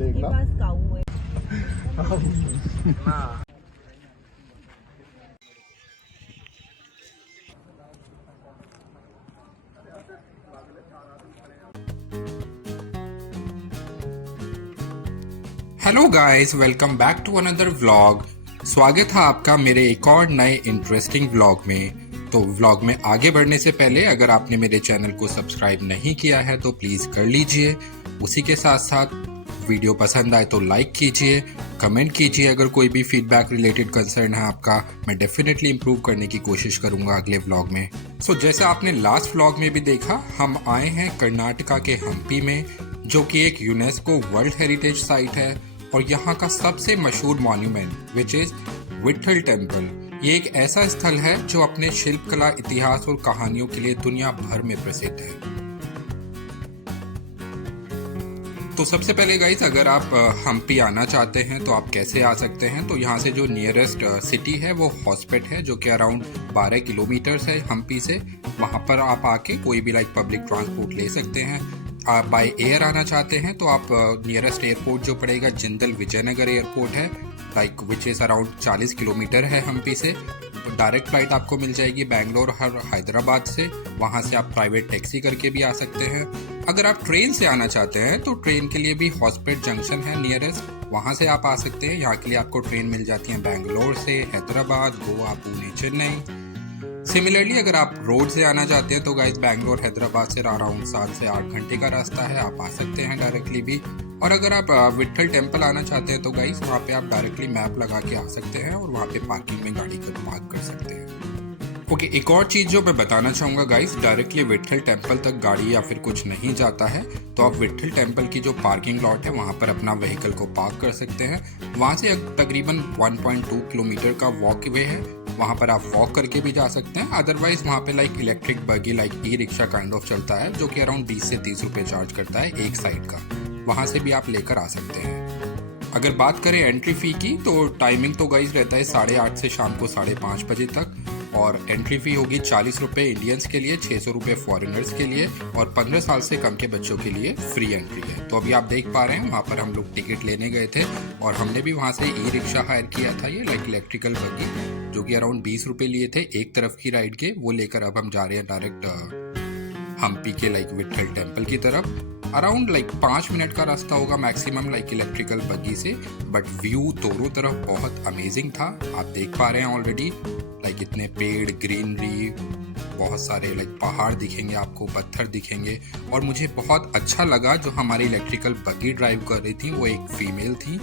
देखना पास काऊ है। Hello guys, welcome back to another vlog. स्वागत है आपका मेरे एक और नए इंटरेस्टिंग व्लॉग में। तो व्लॉग में आगे बढ़ने से पहले अगर आपने मेरे चैनल को सब्सक्राइब नहीं किया है तो प्लीज़ कर लीजिए। उसी के साथ साथ वीडियो पसंद आए तो लाइक कीजिए, कमेंट कीजिए। अगर कोई भी फीडबैक रिलेटेड कंसर्न है आपका, मैं डेफिनेटली इम्प्रूव करने की कोशिश करूंगा अगले व्लॉग में। सो जैसा आपने लास्ट व्लॉग में भी देखा, हम आए हैं कर्नाटका के हम्पी में, जो कि एक यूनेस्को वर्ल्ड हेरिटेज साइट है और यहाँ का सबसे मशहूर monument which is Vitthal temple. ये एक ऐसा स्थल है जो अपने शिल्पकला, इतिहास और कहानियों के लिए दुनिया भर में प्रसिद्ध है। तो सबसे पहले गाइस, अगर आप हम्पी आना चाहते हैं तो आप कैसे आ सकते हैं? तो यहाँ से जो नियरेस्ट सिटी है वो हॉस्पेट है, जो कि अराउंड 12 किलोमीटर्स है हम्पी से। वहाँ पर आप आके कोई भी पब्लिक ट्रांसपोर्ट ले सकते हैं। आप बाय एयर आना चाहते हैं तो आप नियरेस्ट एयरपोर्ट जो पड़ेगा जिंदल विजयनगर एयरपोर्ट है, विच इज़ अराउंड 40 किलोमीटर है हम्पी से। डायरेक्ट फ्लाइट आपको मिल जाएगी बेंगलोर और हैदराबाद से। वहाँ से आप प्राइवेट टैक्सी करके भी आ सकते हैं। अगर आप ट्रेन से आना चाहते हैं तो ट्रेन के लिए भी हॉस्पेट जंक्शन है नियरेस्ट, वहाँ से आप आ सकते हैं। यहाँ के लिए आपको ट्रेन मिल जाती है बेंगलोर से, हैदराबाद, गोवा, पुणे, चेन्नई। सिमिलरली अगर आप रोड से आना चाहते हैं तो गाइस बेंगलोर हैदराबाद से अराउंड 7 से 8 घंटे का रास्ता है, आप आ सकते हैं डायरेक्टली भी। और अगर आप विट्ठल टेम्पल आना चाहते हैं तो गाइस वहाँ पे आप डायरेक्टली मैप लगा के आ सकते हैं और वहाँ पे पार्किंग में गाड़ी को पार्क कर सकते हैं। ओके, एक और चीज़ जो मैं बताना चाहूँगा गाइस, डायरेक्टली विट्ठल टेम्पल तक गाड़ी या फिर कुछ नहीं जाता है, तो आप विट्ठल टेम्पल की जो पार्किंग लॉट है वहाँ पर अपना व्हीकल को पार्क कर सकते हैं। वहाँ से तकरीबन 1.2 किलोमीटर का वॉक वे है, वहाँ पर आप वॉक करके भी जा सकते हैं। अदरवाइज वहाँ पे इलेक्ट्रिक बगी ई रिक्शा काइंड ऑफ चलता है, जो कि अराउंड 20 से 30 रुपये चार्ज करता है एक साइड का। वहाँ से भी आप लेकर आ सकते हैं। अगर बात करें एंट्री फ़ी की तो टाइमिंग तो गाइस रहता है 8:30 से शाम को 5:30 बजे तक। और एंट्री फ़ी होगी 40 रुपये इंडियंस के लिए, 600 रुपये फॉरेनर्स के लिए, और 15 साल से कम के बच्चों के लिए फ्री एंट्री है। तो अभी आप देख पा रहे हैं वहाँ पर हम लोग टिकट लेने गए थे और हमने भी वहाँ से ई रिक्शा हायर किया था, ये इलेक्ट्रिकल बगी, जो कि अराउंड 20 रुपये लिए थे एक तरफ की राइड के। वो लेकर अब हम जा रहे हैं डायरेक्ट हम्पी के विट्ठल टेम्पल की तरफ। अराउंड 5 मिनट का रास्ता होगा मैक्सिमम इलेक्ट्रिकल बगी से, बट व्यू दोनों तरफ बहुत अमेजिंग था। आप देख पा रहे हैं ऑलरेडी इतने पेड़, ग्रीनरी, बहुत सारे पहाड़ दिखेंगे आपको, पत्थर दिखेंगे। और मुझे बहुत अच्छा लगा जो हमारी इलेक्ट्रिकल बगी ड्राइव कर रही थी वो एक फीमेल थी।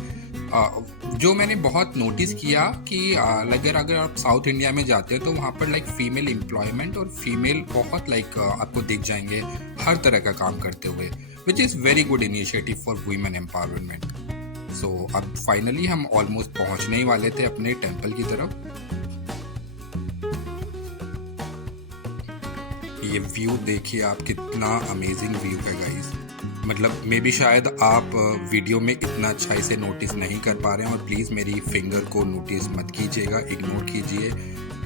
जो मैंने बहुत नोटिस किया कि अगर आप साउथ इंडिया में जाते हैं तो वहाँ पर फीमेल एम्प्लॉयमेंट और फीमेल बहुत आपको दिख जाएंगे हर तरह का काम करते हुए, which is very good initiative for women empowerment. So अब फाइनली हम ऑलमोस्ट पहुँचने ही वाले थे अपने टेम्पल की तरफ। ये व्यू देखिए आप, कितना अमेजिंग व्यू है गाइस। मे बी शायद आप वीडियो में इतना अच्छाई से नोटिस नहीं कर पा रहे हैं, और प्लीज़ मेरी फिंगर को नोटिस मत कीजिएगा, इग्नोर कीजिए।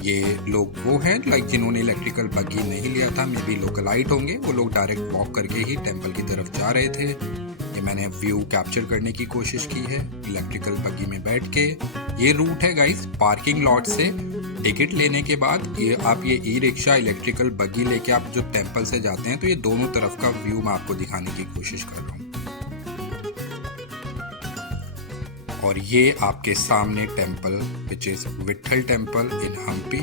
ये लोग वो हैं जिन्होंने इलेक्ट्रिकल बगी नहीं लिया था, मे बी लोकलाइट होंगे, वो लोग डायरेक्ट वॉक करके ही टेम्पल की तरफ जा रहे थे। ये मैंने व्यू कैप्चर करने की कोशिश की है इलेक्ट्रिकल बगी में बैठ के। ये रूट है गाइस पार्किंग लॉट से टिकट लेने के बाद आप ये ई रिक्शा, इलेक्ट्रिकल बगी लेके आप जो टेम्पल से जाते हैं, तो ये दोनों तरफ का व्यू मैं आपको दिखाने की कोशिश कर रहा हूँ। और ये आपके सामने temple which is Vitthal temple in Hampi.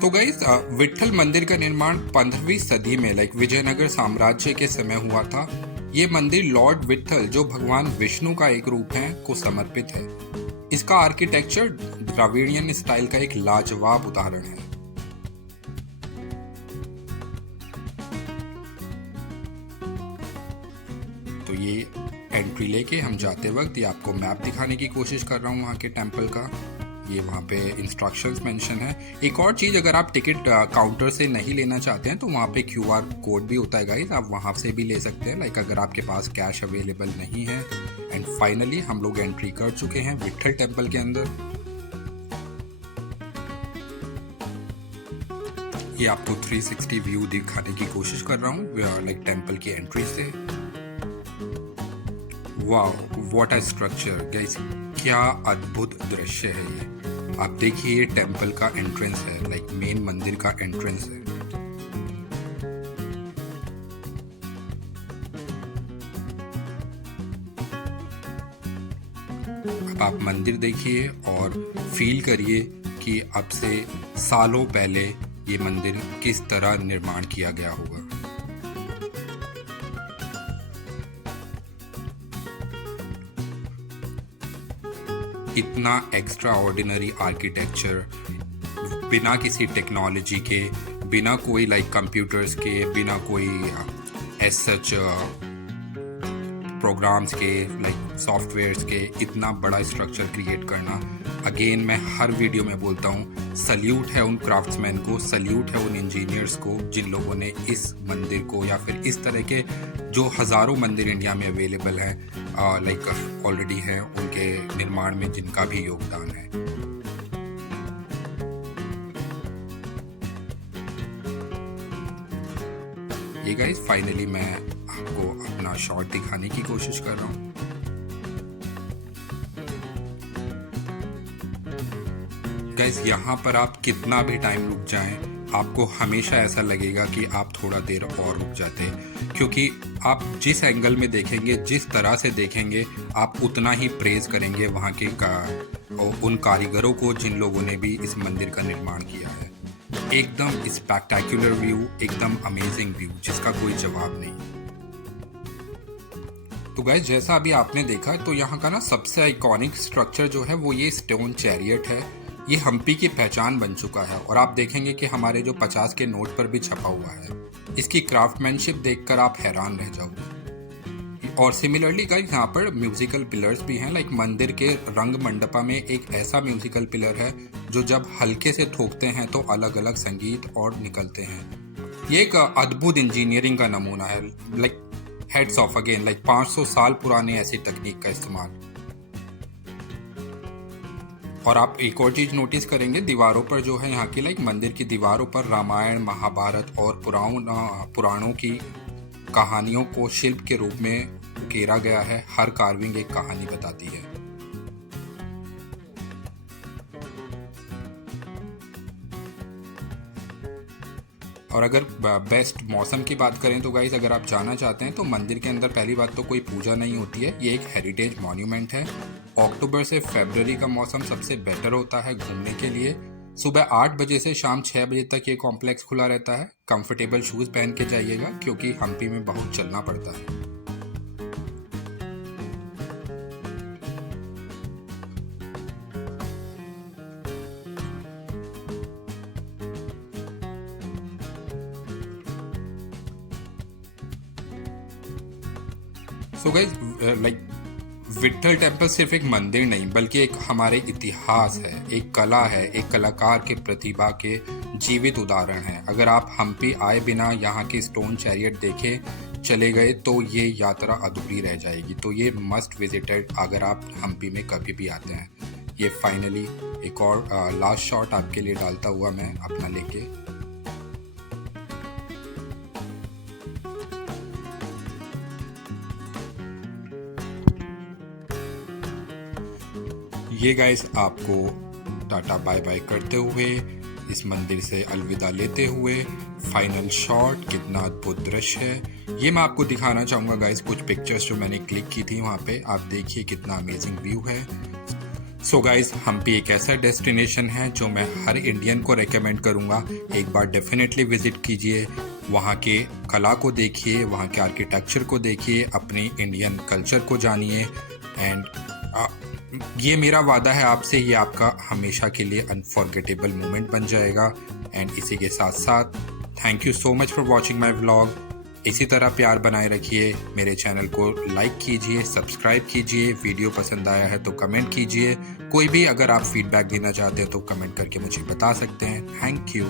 तो गाइस, विट्ठल मंदिर का निर्माण 15वीं सदी में विजयनगर साम्राज्य के समय हुआ था। ये मंदिर लॉर्ड विट्ठल, जो भगवान विष्णु का एक रूप है, को समर्पित है। इसका आर्किटेक्चर द्रविडियन स्टाइल का एक लाजवाब उदाहरण है। तो ये एंट्री लेके हम जाते वक्त ये आपको मैप दिखाने की कोशिश कर रहा हूँ वहाँ के टेम्पल का। ये वहाँ पे इंस्ट्रक्शंस मेंशन है। एक और चीज़, अगर आप टिकट काउंटर से नहीं लेना चाहते हैं तो वहाँ पे QR कोड भी होता है गाइस, आप वहाँ से भी ले सकते हैं अगर आपके पास कैश अवेलेबल नहीं है। एंड फाइनली हम लोग एंट्री कर चुके हैं विट्ठल टेम्पल के अंदर। ये आपको 360 व्यू दिखाने की कोशिश कर रहा हूँ टेम्पल की एंट्री से। Wow, what a structure guys, क्या अद्भुत दृश्य है ये। आप देखिए ये टेंपल का एंट्रेंस है, लाइक मेन मंदिर का एंट्रेंस है। अब आप मंदिर देखिए और फील करिए कि अब से सालों पहले ये मंदिर किस तरह निर्माण किया गया होगा। इतना एक्स्ट्रा ऑर्डिनरी आर्किटेक्चर, बिना किसी टेक्नोलॉजी के, बिना कोई लाइक कंप्यूटर्स के, बिना कोई एज सच प्रोग्राम्स के, लाइक सॉफ्टवेयर्स के, इतना बड़ा स्ट्रक्चर क्रिएट करना। अगेन मैं हर वीडियो में बोलता हूँ, सल्यूट है उन क्राफ्ट्समैन को, सल्यूट है उन इंजीनियर्स को जिन लोगों ने इस मंदिर को या फिर इस तरह के जो हज़ारों मंदिर इंडिया में अवेलेबल हैं, लाइक ऑलरेडी हैं, उनके निर्माण में जिनका भी योगदान है। ये गाइस फाइनली मैं आपको अपना शॉट दिखाने की कोशिश कर रहा हूँ। गाइस यहाँ पर आप कितना भी टाइम रुक जाएं, आपको हमेशा ऐसा लगेगा कि आप थोड़ा देर और रुक जाते, क्योंकि आप जिस एंगल में देखेंगे, जिस तरह से देखेंगे, आप उतना ही प्रेज करेंगे वहाँ के उन कारीगरों को जिन लोगों ने भी इस मंदिर का निर्माण किया है। एकदम स्पेक्टेक्युलर व्यू, एकदम अमेजिंग व्यू जिसका कोई जवाब नहीं। तो गाइस जैसा अभी आपने देखा, तो यहाँ का ना सबसे आइकॉनिक स्ट्रक्चर जो है वो ये स्टोन चैरियट है। ये हम्पी की पहचान बन चुका है और आप देखेंगे कि हमारे जो 50 के नोट पर भी छपा हुआ है। इसकी क्राफ्टमैनशिप देखकर आप हैरान रह जाओगे। और सिमिलरली गाइस यहाँ पर म्यूजिकल पिलर्स भी हैं, लाइक मंदिर के रंग मंडपा में एक ऐसा म्यूजिकल पिलर है जो जब हल्के से ठोकते हैं तो अलग अलग संगीत और निकलते हैं। ये एक अद्भुत इंजीनियरिंग का नमूना है, like heads of again, like 500 साल पुरानी ऐसी तकनीक का इस्तेमाल। और आप एक और चीज नोटिस करेंगे, दीवारों पर जो है यहाँ की, लाइक मंदिर की दीवारों पर रामायण, महाभारत और पुराणों की कहानियों को शिल्प के रूप में उकेरा गया है। हर कार्विंग एक कहानी बताती है। और अगर बेस्ट मौसम की बात करें तो गाइस, अगर आप जाना चाहते हैं तो मंदिर के अंदर पहली बात तो कोई पूजा नहीं होती है। ये एक हेरिटेज मॉन्यूमेंट है। अक्टूबर से फरवरी का मौसम सबसे बेटर होता है घूमने के लिए। सुबह 8 बजे से शाम 6 बजे तक ये कॉम्प्लेक्स खुला रहता है। कंफर्टेबल शूज़ पहन के जाइएगा क्योंकि हम्पी में बहुत चलना पड़ता है। So guys, like Vitthal temple सिर्फ एक मंदिर नहीं बल्कि एक हमारे इतिहास है, एक कला है, एक कलाकार के प्रतिभा के जीवित उदाहरण है। अगर आप हम्पी आए बिना यहाँ की स्टोन चैरियट देखे चले गए तो ये यात्रा अधूरी रह जाएगी। तो ये मस्ट विजिटेड अगर आप हम्पी में कभी भी आते हैं। ये फाइनली एक और लास्ट शॉट आपके लिए डालता हुआ मैं अपना लेके। ये गाइस आपको टाटा बाय बाय करते हुए, इस मंदिर से अलविदा लेते हुए फाइनल शॉट, कितना अद्भुत दृश्य है ये मैं आपको दिखाना चाहूँगा गाइस। कुछ पिक्चर्स जो मैंने क्लिक की थी वहाँ पे, आप देखिए कितना अमेजिंग व्यू है। सो गाइस, हम्पी एक ऐसा डेस्टिनेशन है जो मैं हर इंडियन को रेकमेंड करूँगा। एक बार डेफिनेटली विजिट कीजिए, वहाँ के कला को देखिए, वहाँ के आर्किटेक्चर को देखिए, अपनी इंडियन कल्चर को जानिए। एंड ये मेरा वादा है आपसे, ये आपका हमेशा के लिए अनफॉरगेटेबल मोमेंट बन जाएगा। एंड इसी के साथ साथ thank you so much for watching my vlog. इसी तरह प्यार बनाए रखिए, मेरे चैनल को लाइक कीजिए, सब्सक्राइब कीजिए, वीडियो पसंद आया है तो कमेंट कीजिए। कोई भी अगर आप फीडबैक देना चाहते हैं तो कमेंट करके मुझे बता सकते हैं। Thank you.